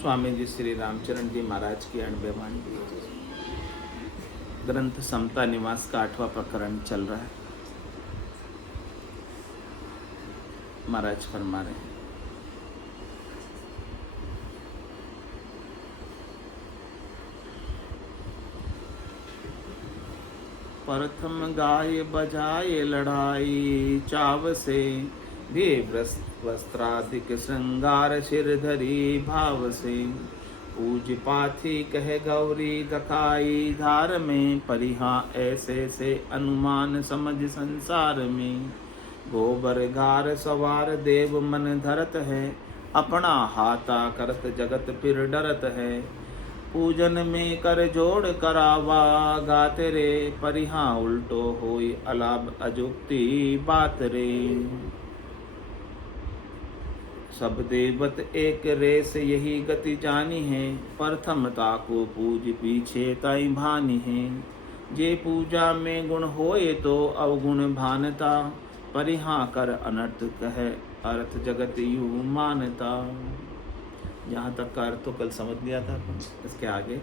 स्वामी जी श्री रामचरण जी महाराज की अणबेवाणी ग्रंथ समता निवास का 8वां प्रकरण चल रहा है। महाराज फरमा रहे हैं, प्रथम गाय बजाए लड़ाई, चाव से भी वस्त्राधिक श्रृंगार सिर धरी भाव से। पूज पाथी कहे गौरी दखाई, धार में परिहा ऐसे से अनुमान समझ संसार में। गोबर गार सवार देव मन धरत है, अपना हाथा करत जगत फिर डरत है। पूजन में कर जोड़ करावा, गाते रे परिहा उल्टो होई अलाभ अजुक्ति बात रे। सब देवत एक रेस यही गति जानी है, प्रथमता को पूज पीछे ताई भानी है। जे पूजा में गुण होए तो अवगुण भानता, परिहा कर अनर्थ कहे अर्थ जगत यू मानता। यहाँ तक का अर्थ तो कल समझ लिया था। इसके आगे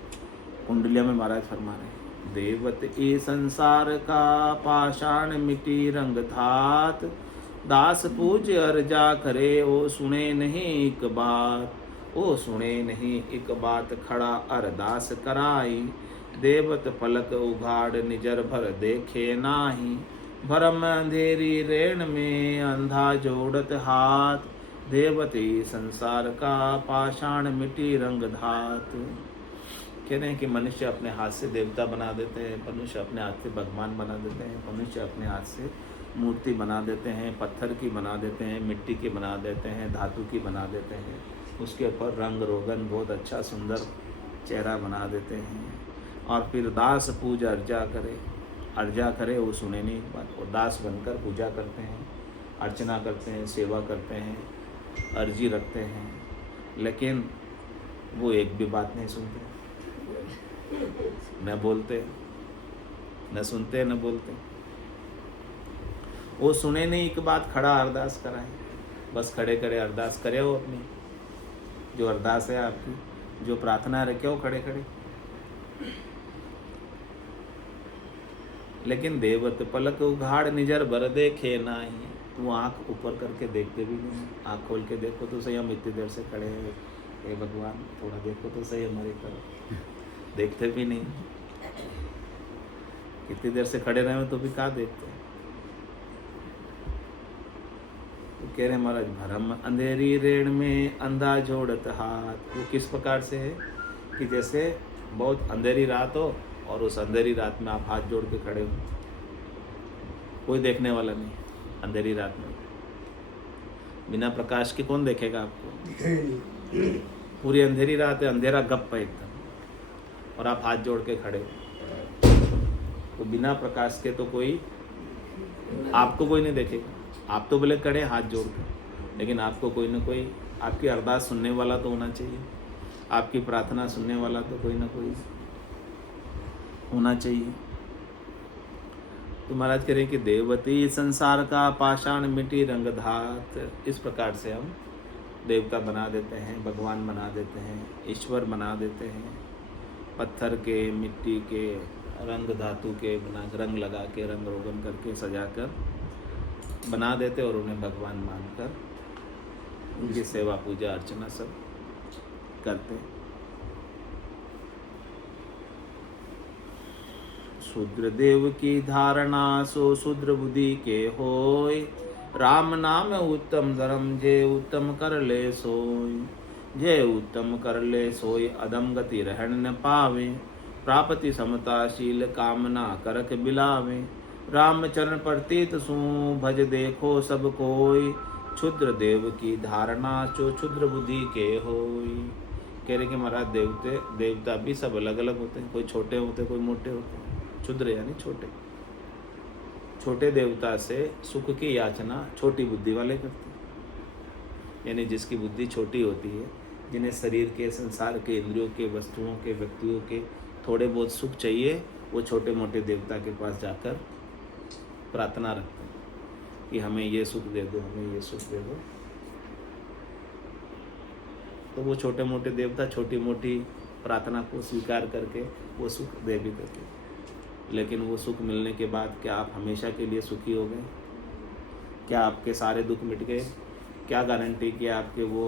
कुंडलिया में महाराज फरमा रहे हैं, देवत ए संसार का पाषाण मिटी रंग धात। दास पूज अर्जा करे ओ सुने नहीं एक बात। ओ सुने नहीं एक बात खड़ा अरदास कराई। देवत पलक उघाड़ निजर भर देखे नाही। भरम अंधेरी रेण में अंधा जोड़त हाथ। देवती संसार का पाषाण मिट्टी रंग धात। कह रहे हैं कि मनुष्य अपने हाथ से देवता बना देते हैं, मनुष्य अपने हाथ से भगवान बना देते हैं, मनुष्य अपने हाथ से मूर्ति बना देते हैं, पत्थर की बना देते हैं, मिट्टी की बना देते हैं, धातु की बना देते हैं। उसके ऊपर रंग रोगन बहुत अच्छा सुंदर चेहरा बना देते हैं। और फिर दास पूज अर्जा करे वो सुने नहीं एक बात। और दास बनकर पूजा करते हैं, अर्चना करते हैं, सेवा करते हैं, अर्जी रखते हैं, लेकिन वो एक भी बात नहीं सुनते, न बोलते, न सुनते, न बोलते। वो सुने नहीं एक बात खड़ा अरदास कराए। बस खड़े खड़े अरदास करे हो, अपनी जो अरदास है आपकी, जो प्रार्थना रखे हो खड़े खड़े। लेकिन देवत पलक उघाड़ निजर भर देखे नाही। वो आँख ऊपर करके देखते भी नहीं। आँख खोल के देखो तो सही, हम इतनी देर से खड़े हैं, हे भगवान थोड़ा देखो तो सही हमारी तरफ। देखते भी नहीं, कितनी देर से खड़े रहे तो भी कहाँ देखते। तो कह रहे महाराज, भरम अंधेरी रेण में अंधा जोड़त हाथ। वो किस प्रकार से है कि जैसे बहुत अंधेरी रात हो और उस अंधेरी रात में आप हाथ जोड़ के खड़े हो, कोई देखने वाला नहीं। अंधेरी रात में बिना प्रकाश के कौन देखेगा आपको? पूरी अंधेरी रात है, अंधेरा गप है एकदम, और आप हाथ जोड़ के खड़े हो, तो बिना प्रकाश के तो कोई आपको कोई नहीं देखेगा। आप तो भले खड़े हाथ जोड़ के, लेकिन आपको कोई ना कोई, आपकी अरदास सुनने वाला तो होना चाहिए, आपकी प्रार्थना सुनने वाला तो कोई ना कोई होना चाहिए। तो महाराज कह रहे हैं कि देवती संसार का पाषाण मिट्टी रंग धात। इस प्रकार से हम देवता बना देते हैं, भगवान बना देते हैं, ईश्वर बना देते हैं। पत्थर के, मिट्टी के, रंग धातु के बना, रंग लगा के, रंग रोगन करके, सजा कर बना देते और उन्हें भगवान मानकर उनकी सेवा पूजा अर्चना सब करते। शूद्र देव की धारणा सो शूद्र बुद्धि के होय। राम नाम उत्तम धर्म जे उत्तम कर ले सोय। जे उत्तम कर ले सोय अधम गति रहन न पावे। प्रापति समताशील कामना करक बिलावे। रामचरण प्रतीत सु भज देखो सब कोय। क्षुद्र देव की धारणा सो क्षुद्र बुद्धि के होय। कह रहे कि महाराज देवता भी सब अलग अलग होते हैं, कोई छोटे होते, कोई मोटे होते हैं। क्षुद्र यानी छोटे। छोटे देवता से सुख की याचना छोटी बुद्धि वाले करते हैं, यानी जिसकी बुद्धि छोटी होती है, जिन्हें शरीर के, संसार के, इंद्रियों के, वस्तुओं के, व्यक्तियों के थोड़े बहुत सुख चाहिए, वो छोटे मोटे देवता के पास जाकर प्रार्थना रखते हैं कि हमें ये सुख दे दो, हमें ये सुख दे दो। तो वो छोटे मोटे देवता छोटी मोटी प्रार्थना को स्वीकार करके वो सुख दे भी देते। लेकिन वो सुख मिलने के बाद क्या आप हमेशा के लिए सुखी हो गए? क्या आपके सारे दुख मिट गए? क्या गारंटी कि आपके वो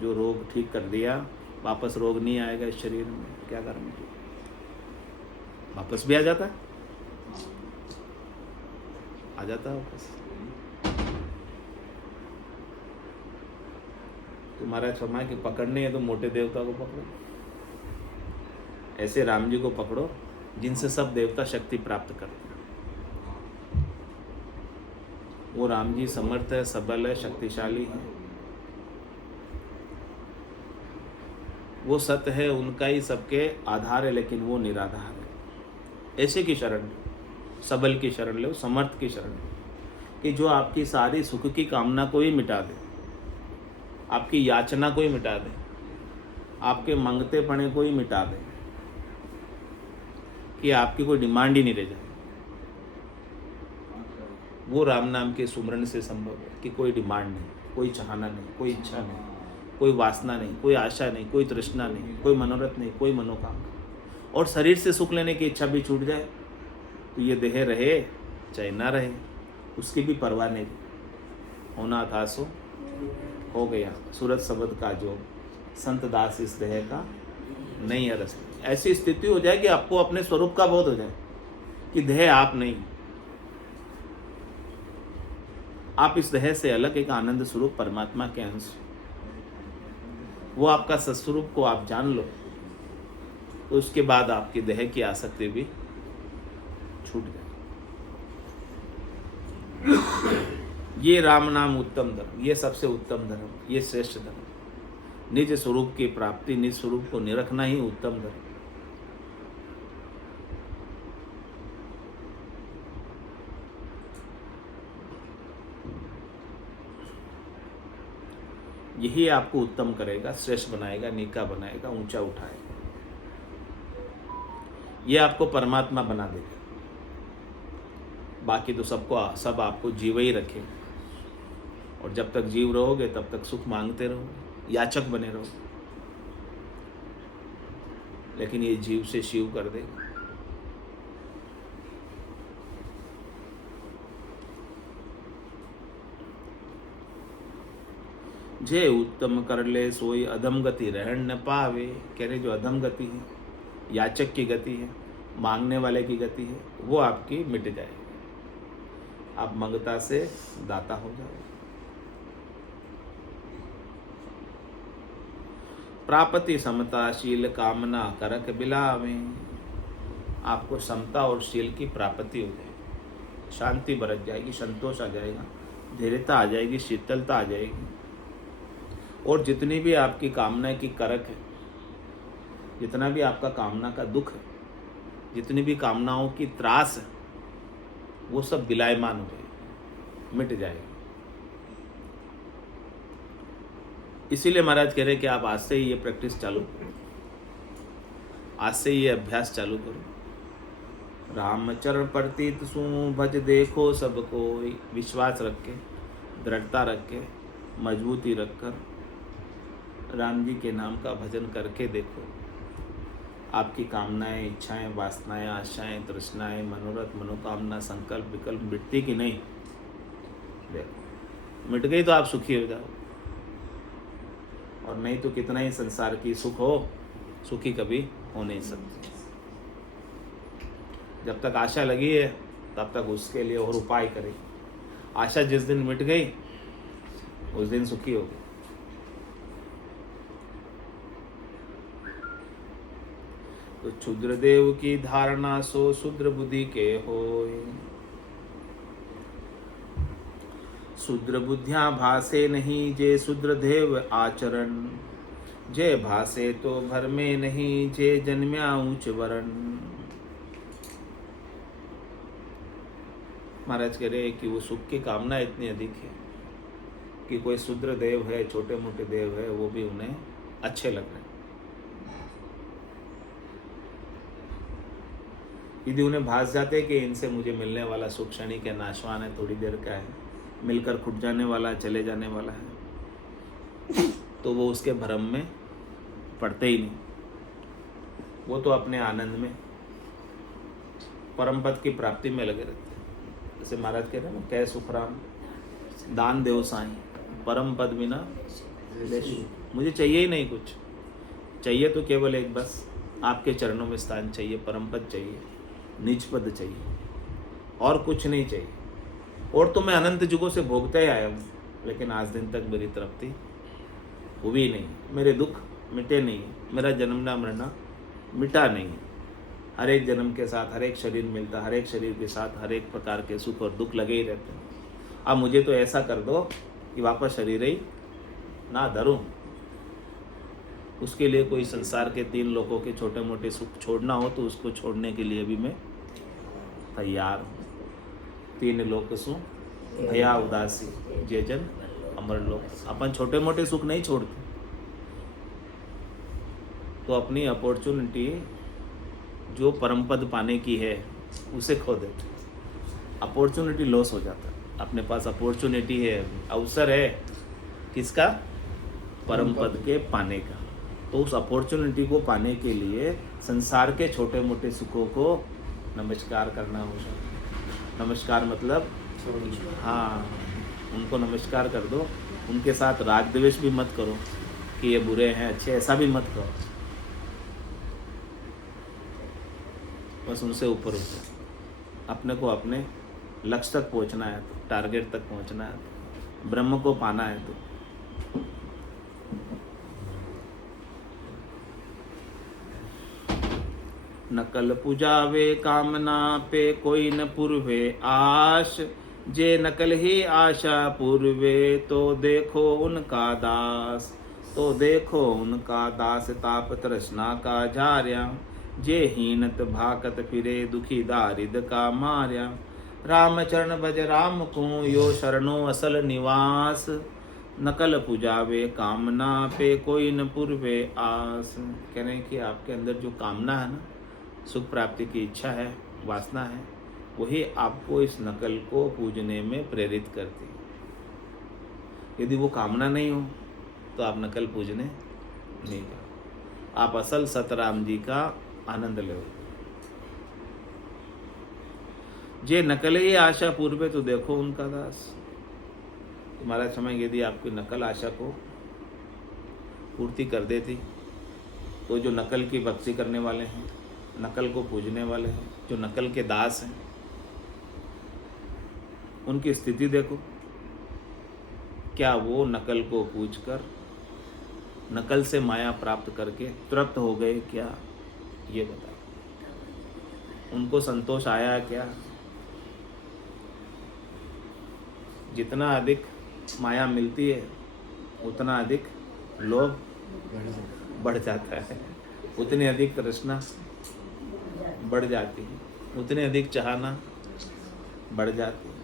जो रोग ठीक कर दिया वापस रोग नहीं आएगा इस शरीर में? क्या गारंटी? वापस भी आ जाता है, आ जाता है वापस। तुम्हारा क्षमा कि पकड़नी है तो मोटे देवता को पकड़ो, ऐसे राम जी को पकड़ो जिनसे सब देवता शक्ति प्राप्त करते हैं। वो राम जी समर्थ है, सबल है, शक्तिशाली है, वो सत्य है, उनका ही सबके आधार है, लेकिन वो निराधार है। ऐसे की शरण लो, सबल की शरण लो, समर्थ की शरण लो, कि जो आपकी सारी सुख की कामना को ही मिटा दे, आपकी याचना को ही मिटा दे, आपके मंगते पने को ही मिटा दे, कि आपकी कोई डिमांड ही नहीं रह जाए। वो राम नाम के सुमरण से संभव है कि कोई डिमांड नहीं, कोई चाहना नहीं, कोई इच्छा नहीं, कोई वासना नहीं, कोई आशा नहीं, कोई तृष्णा नहीं, कोई मनोरथ नहीं, कोई मनोकामना। और शरीर से सुख लेने की इच्छा भी छूट जाए तो ये देह रहे चाहे ना रहे, उसकी भी परवाह नहीं। होना था सो हो गया, सूरत शब्द का जो संत दास इस देह का नहीं अरस। ऐसी स्थिति हो जाए कि आपको अपने स्वरूप का बोध हो जाए कि देह आप नहीं, आप इस देह से अलग एक आनंद स्वरूप परमात्मा के अंश, वो आपका सत्स्वरूप को आप जान लो, तो उसके बाद आपकी देह की आसक्ति भी छूट जाए। ये राम नाम उत्तम धर्म, ये सबसे उत्तम धर्म, ये श्रेष्ठ धर्म। निज स्वरूप की प्राप्ति, निज स्वरूप को निरखना ही उत्तम धर्म। यही आपको उत्तम करेगा, श्रेष्ठ बनाएगा, नीका बनाएगा, ऊंचा उठाएगा। ये आपको परमात्मा बना देगा। बाकी तो सब आपको जीव ही रखे, और जब तक जीव रहोगे तब तक सुख मांगते रहोगे, याचक बने रहोगे। लेकिन ये जीव से शिव कर देगा। जे उत्तम कर ले सोई अधम गति रहन न पावे। कह रहे जो अधम गति है, याचक की गति है, मांगने वाले की गति है, वो आपकी मिट जाएगी। आप मंगता से दाता हो जाओ। प्रापति समता शील कामना करक बिलावे। आपको समता और शील की प्राप्ति हो जाएगी, शांति बरत जाएगी, संतोष आ जाएगा, धैर्यता आ जाएगी, शीतलता आ जाएगी। और जितनी भी आपकी कामना की करक है, जितना भी आपका कामना का दुख है, जितनी भी कामनाओं की त्रास है, वो सब विलायमान हो जाएगी, मिट जाएगी। इसीलिए महाराज कह रहे कि आप आज से ही ये प्रैक्टिस चालू करो, आज से ये अभ्यास चालू करो। रामचरण प्रतीत सु भज देखो सबको। विश्वास रख के, दृढ़ता रख के, मजबूती रखकर राम जी के नाम का भजन करके देखो। आपकी कामनाएं, इच्छाएं, वासनाएं, आशाएं, तृष्णाएं, मनोरथ, मनोकामना, संकल्प, विकल्प मिटती कि नहीं? देखो, मिट गई तो आप सुखी हो जाओ, और नहीं तो कितना ही संसार की सुख हो, सुखी कभी हो नहीं सकती। जब तक आशा लगी है तब तक उसके लिए और उपाय करें। आशा जिस दिन मिट गई उस दिन सुखी हो गई। तो क्षुद्र देव की धारणा सो शूद्र बुद्धि के होय। शूद्र बुद्धियां भासे नहीं जे शूद्र देव आचरण। जे भासे तो भर में नहीं जे जन्म्या ऊंच वरण। महाराज कह रहे हैं कि वो सुख की कामना इतनी अधिक है कि कोई शूद्र देव है, छोटे मोटे देव है, वो भी उन्हें अच्छे लग रहे हैं। यदि उन्हें भास जाते कि इनसे मुझे मिलने वाला सुख क्षणिक है, नाशवान है, थोड़ी देर का है, मिलकर खुट जाने वाला, चले जाने वाला है, तो वो उसके भ्रम में पड़ते ही नहीं, वो तो अपने आनंद में परम पद की प्राप्ति में लगे रहते हैं। जैसे महाराज कह रहे हैं ना, कै सुखराम दान देव साईं, परम पद बिना देशु। मुझे चाहिए ही नहीं कुछ, चाहिए तो केवल एक बस आपके चरणों में स्थान चाहिए, परम पद चाहिए, निज पद चाहिए, और कुछ नहीं चाहिए। और तो मैं अनंत युगों से भोगता ही आया हूँ, लेकिन आज दिन तक मेरी तृप्ति हुई नहीं, मेरे दुख मिटे नहीं, मेरा जन्मना मरना मिटा नहीं। हर एक जन्म के साथ हर एक शरीर मिलता, हर एक शरीर के साथ हर एक प्रकार के सुख और दुख लगे ही रहते हैं। अब मुझे तो ऐसा कर दो कि वापस शरीर ही ना धरूं। उसके लिए कोई संसार के 3 लोगों के छोटे मोटे सुख छोड़ना हो तो उसको छोड़ने के लिए भी मैं तैयार हूँ। 3 लोक सुख भया उदासी, जे जन अमर लोक। अपन छोटे मोटे सुख नहीं छोड़ते तो अपनी अपॉर्चुनिटी जो परम पद पाने की है उसे खो देते, अपॉर्चुनिटी लॉस हो जाता है। अपने पास अपॉर्चुनिटी है, अवसर है, किसका? परम पद के पाने का। तो उस अपॉर्चुनिटी को पाने के लिए संसार के छोटे मोटे सुखों को नमस्कार करना होगा। नमस्कार मतलब हाँ, उनको नमस्कार कर दो। उनके साथ राग द्वेष भी मत करो कि ये बुरे हैं अच्छे, ऐसा भी मत करो। बस उनसे ऊपर उठो। अपने को अपने लक्ष्य तक पहुंचना है तो, टारगेट तक पहुंचना है तो, ब्रह्म को पाना है तो। नकल पुजावे कामना पे कोई न पूर्वे आश, जे नकल ही आशा पूर्वे तो देखो उनका दास। तो देखो उनका दास ताप तृष्णा का झार्या, जे हीनत भाकत फिरे दुखी दारिद का मार्या। राम चरण भज राम को यो शरणो असल निवास, नकल पुजावे कामना पे कोई न पूर्वे आस। कह रहे हैं कि आपके अंदर जो कामना है ना, सुख प्राप्ति की इच्छा है, वासना है, वही आपको इस नकल को पूजने में प्रेरित करती है। यदि वो कामना नहीं हो तो आप नकल पूजने नहीं जाओ, आप असल सतराम जी का आनंद लो। जे नकल ही आशा पूर्वे तो देखो उनका दास। तुम्हारा समय यदि आपकी नकल आशा को पूर्ति कर देती तो जो नकल की भक्ति करने वाले हैं, नकल को पूजने वाले हैं, जो नकल के दास हैं, उनकी स्थिति देखो। क्या वो नकल को पूजकर नकल से माया प्राप्त करके तृप्त हो गए क्या? ये बताओ, उनको संतोष आया क्या? जितना अधिक माया मिलती है उतना अधिक लोभ बढ़ जाता है, उतनी अधिक तृष्णा बढ़ जाती है, उतनी अधिक चाहना बढ़ जाती है।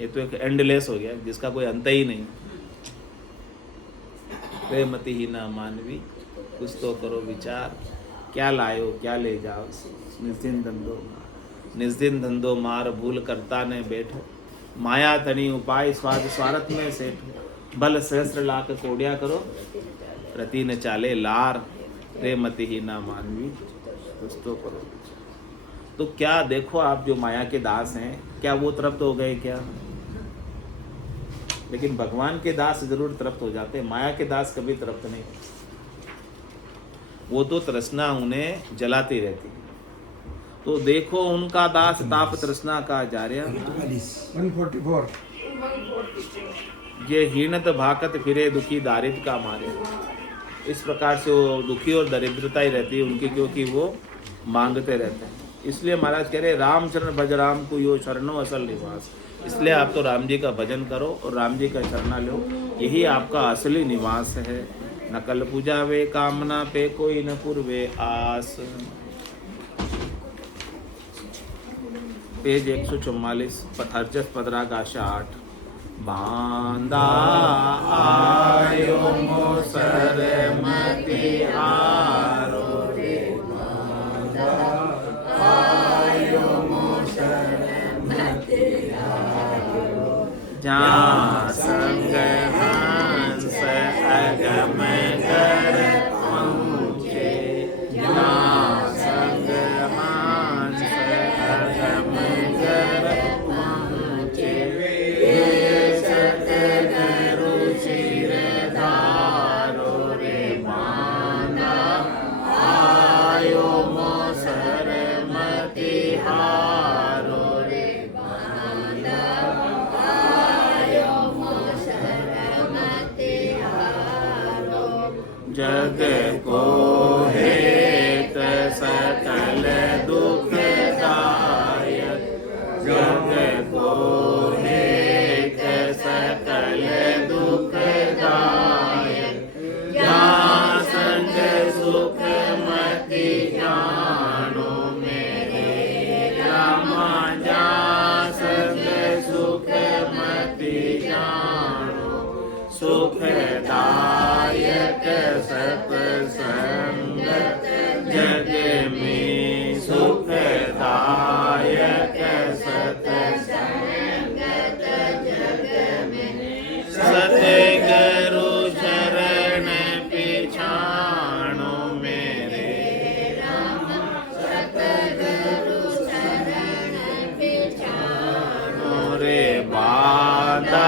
ये तो एक एंडलेस हो गया जिसका कोई अंत ही नहीं। प्रेमति ही ना मानवी, कुछ तो करो विचार, क्या लायो क्या ले जाओ, निस्दिन धंधो मार भूल करता ने बैठो, माया तनी उपाय स्वाद स्वार्थ में सेठो, बल सहस्त्र लाख कोड़िया करो प्रति न चाले लार, प्रेमति ही ना मानवी कुछ तो करो। तो क्या देखो, आप जो माया के दास हैं, क्या वो तृप्त हो गए क्या? लेकिन भगवान के दास जरूर तृप्त हो जाते हैं, माया के दास कभी तृप्त नहीं। वो तो तृष्णा उन्हें जलाती रहती है। तो देखो उनका दास ताप तृष्णा का जार्या, 144 ये हीनत भाकत फिरे दुखी दारिद्र का मारे। इस प्रकार से वो दुखी और दरिद्रता ही रहती है उनकी, क्योंकि वो मांगते रहते हैं। इसलिए महाराज कह रहे रामचरण भज राम को यो शरणो असल निवास। इसलिए आप तो राम जी का भजन करो और राम जी का शरणा लो, यही आपका असली निवास है। नकल पूजा वे कामना पे कोई न पूर्वे आस। पेज 144 हरजस पदराग आशा 8। बांदा आयो मो सरमति हारो रे, बांदा आयो मो सरमति हारो, जहाँ संग हंस जग को हेत सकल दुखदायक, जग को हेत सकल दुखदायक, जहाँ संग सुख मति जानो मेरे रामा, जहाँ संग सुख मति जानो, सुखदायक सत्संगत जग में, सुखदायक सत्संगत जग में, सतगुरु शरण पिछाणो मेरे राम, सतगुरु शरण पिछाणो रे बाधा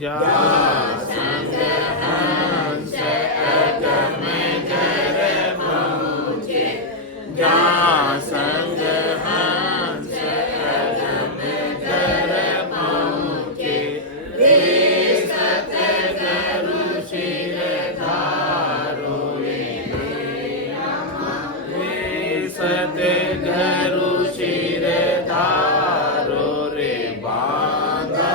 जा संग हंस अगम घर पहुँचे, जा संग हंस अगम घर पहुँचे, रे सतगुरु शिर धारो रे सतगुरु शिर धारो रे बांधा,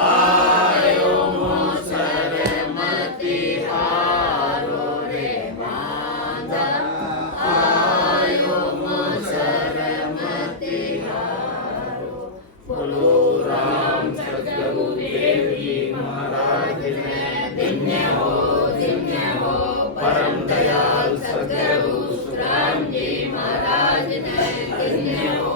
आयो मोसर मति हारो रे बांधा, आयो मोसर मति हारो। बोलो राम सतगुरु देव जी महाराज ने धन्य हो परम दयाल सतगुरु सुखराम जी महाराज ने धन्य हो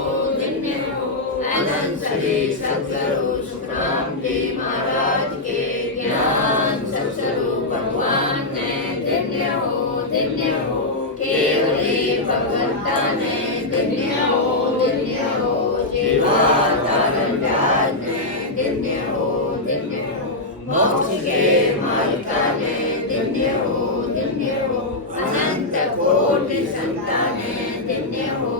अनंत श्री सतगुरु सुखराम जी महाराज के ज्ञान सत्स्वरूप भगवान ने धन्य हो केवली भगवंता ने धन्य हो जीवा धारण राज ने धन्य हो मोक्ष के मालिका ने धन्य हो अनंत कोटि संतान ने धन्य हो